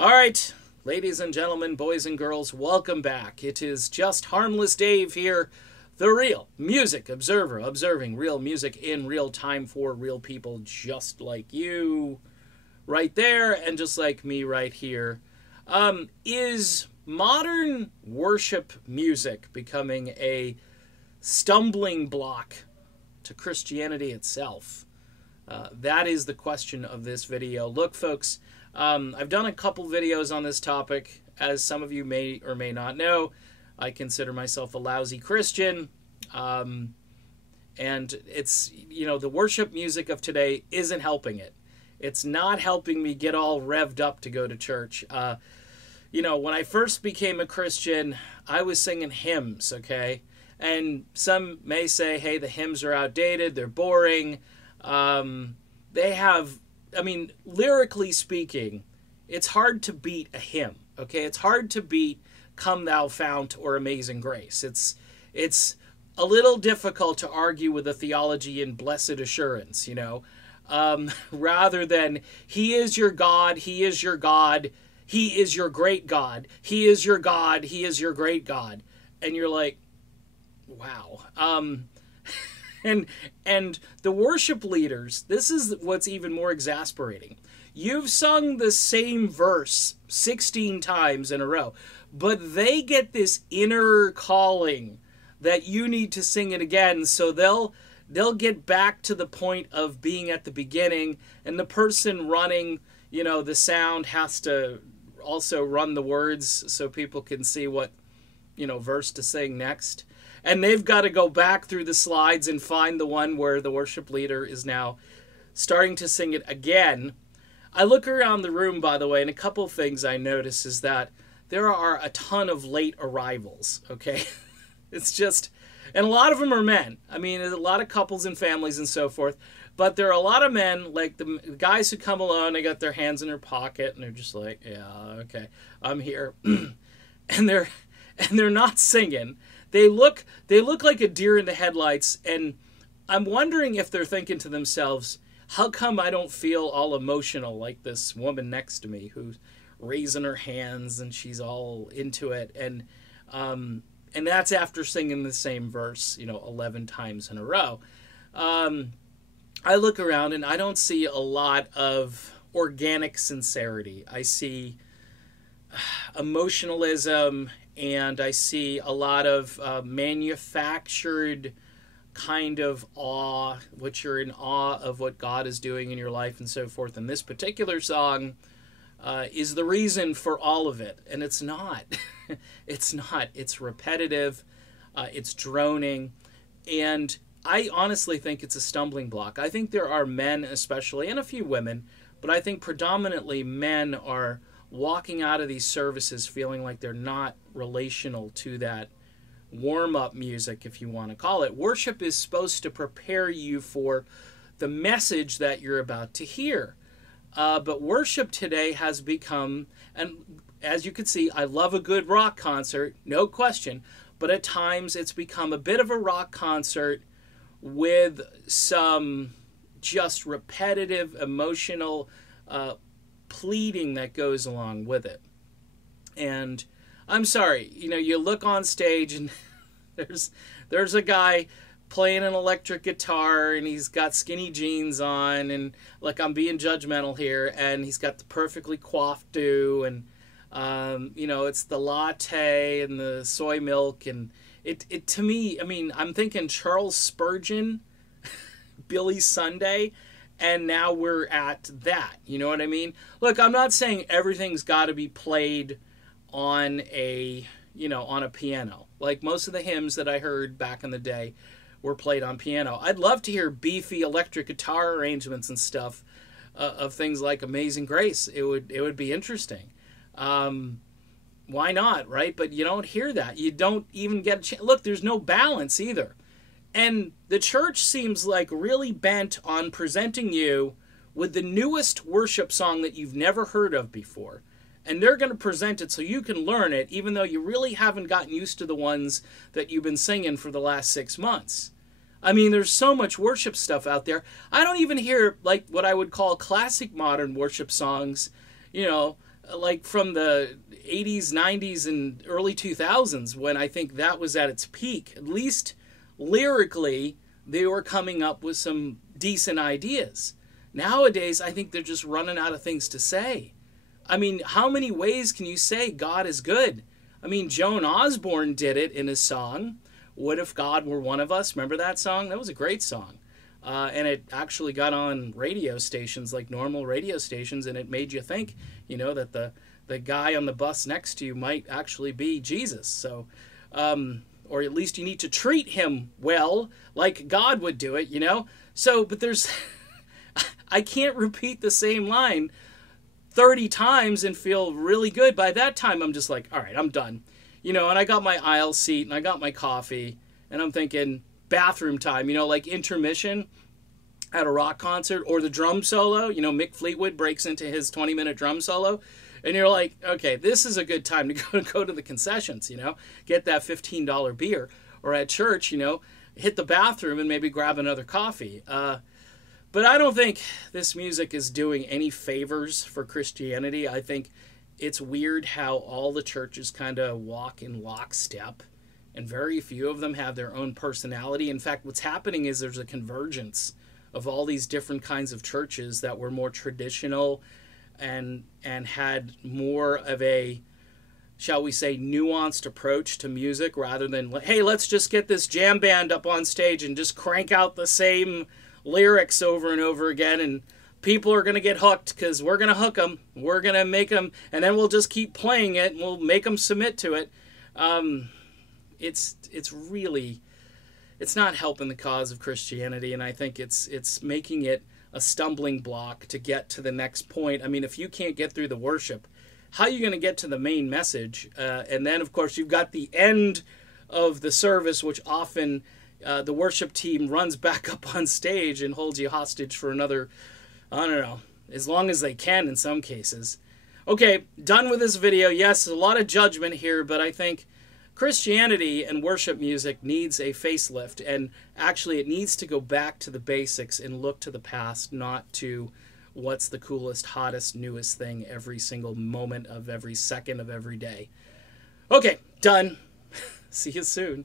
All right, ladies and gentlemen, boys and girls, welcome back. It is just Harmless Dave here, the real music observer, observing real music in real time for real people just like you right there and just like me right here. Is modern worship music becoming a stumbling block to Christianity itself? That is the question of this video. Look, folks, I've done a couple videos on this topic. As some of you may or may not know, I consider myself a lousy Christian. And it's, the worship music of today isn't helping it. It's not helping me get all revved up to go to church. When I first became a Christian, I was singing hymns, okay? And some may say, hey, the hymns are outdated, they're boring. They have, lyrically speaking, it's hard to beat a hymn, okay? It's hard to beat Come Thou Fount or Amazing Grace. It's a little difficult to argue with the theology in Blessed Assurance, rather than He is your God, He is your God, He is your great God, He is your God, He is your great God. And you're like, wow. And the worship leaders, this is what's even more exasperating. You've sung the same verse 16 times in a row, but they get this inner calling that you need to sing it again, so they'll get back to the point of being at the beginning, and the person running, the sound has to also run the words so people can see what, verse to sing next. And they've got to go back through the slides and find the one where the worship leader is now starting to sing it again. I look around the room, by the way, and a couple of things I notice is that there are a ton of late arrivals, okay? It's just, and a lot of them are men. There's a lot of couples and families and so forth, but there are a lot of men, like the guys who come alone, they got their hands in their pocket, and they're just like, yeah, okay, I'm here. and they're not singing. They look like a deer in the headlights, and I'm wondering if they're thinking to themselves, how come I don't feel all emotional like this woman next to me who's raising her hands and she's all into it, and that's after singing the same verse, 11 times in a row. I look around and I don't see a lot of organic sincerity. I see emotionalism, and I see a lot of manufactured kind of awe, which you're in awe of what God is doing in your life and so forth. And this particular song is the reason for all of it. And it's not. It's not. It's repetitive. It's droning. And I honestly think it's a stumbling block. I think there are men especially, and a few women, but I think predominantly men are walking out of these services feeling like they're not relational to that warm-up music, if you want to call it. Worship is supposed to prepare you for the message that you're about to hear. But worship today has become, and as you can see, I love a good rock concert, no question, but at times it's become a bit of a rock concert with some just repetitive, emotional pleading that goes along with it. And I'm sorry, you look on stage and there's a guy playing an electric guitar, and he's got skinny jeans on, and like, I'm being judgmental here, and he's got the perfectly coiffed do, and it's the latte and the soy milk, and it to me, I'm thinking Charles Spurgeon, Billy Sunday, and now we're at that. You know what I mean? Look, I'm not saying everything's got to be played on a piano. Like most of the hymns that I heard back in the day were played on piano. I'd love to hear beefy electric guitar arrangements and stuff of things like Amazing Grace. It would be interesting. Why not, right? But you don't hear that. You don't even get a chance. Look, there's no balance either. And the church seems like really bent on presenting you with the newest worship song that you've never heard of before. And they're going to present it so you can learn it, even though you really haven't gotten used to the ones that you've been singing for the last 6 months. There's so much worship stuff out there. I don't even hear, like, what I would call classic modern worship songs, like from the 80s, 90s, and early 2000s, when I think that was at its peak. At least lyrically, they were coming up with some decent ideas. Nowadays, I think they're just running out of things to say. I mean, how many ways can you say God is good? I mean, Joan Osborne did it in his song, What If God Were One of Us? Remember that song? That was a great song. And it actually got on radio stations, like normal radio stations, and it made you think, you know, that the guy on the bus next to you might actually be Jesus. So, or at least you need to treat him well, like God would do it, you know? So, but there's, I can't repeat the same line 30 times and feel really good. By that time, I'm just like, all right, I'm done. You know, and I got my aisle seat and I got my coffee and I'm thinking bathroom time, you know, like intermission at a rock concert or the drum solo. You know, Mick Fleetwood breaks into his 20-minute drum solo. And you're like, okay, this is a good time to go to the concessions, you know, get that $15 beer. Or at church, you know, hit the bathroom and maybe grab another coffee. But I don't think this music is doing any favors for Christianity. I think it's weird how all the churches kind of walk in lockstep, and very few of them have their own personality. In fact, what's happening is there's a convergence of all these different kinds of churches that were more traditional and had more of a, shall we say, nuanced approach to music rather than, hey, let's just get this jam band up on stage and just crank out the same lyrics over and over again, and people are going to get hooked because we're going to hook them, we're going to make them, and then we'll just keep playing it and we'll make them submit to it. It's really, it's not helping the cause of Christianity, and I think it's making it a stumbling block to get to the next point. I mean, if you can't get through the worship, how are you going to get to the main message? And then, of course, you've got the end of the service, which often the worship team runs back up on stage and holds you hostage for another, I don't know, as long as they can in some cases. Okay, done with this video. Yes, a lot of judgment here, but I think Christianity and worship music needs a facelift, and actually it needs to go back to the basics and look to the past, not to what's the coolest, hottest, newest thing every single moment of every second of every day. Okay, done. See you soon.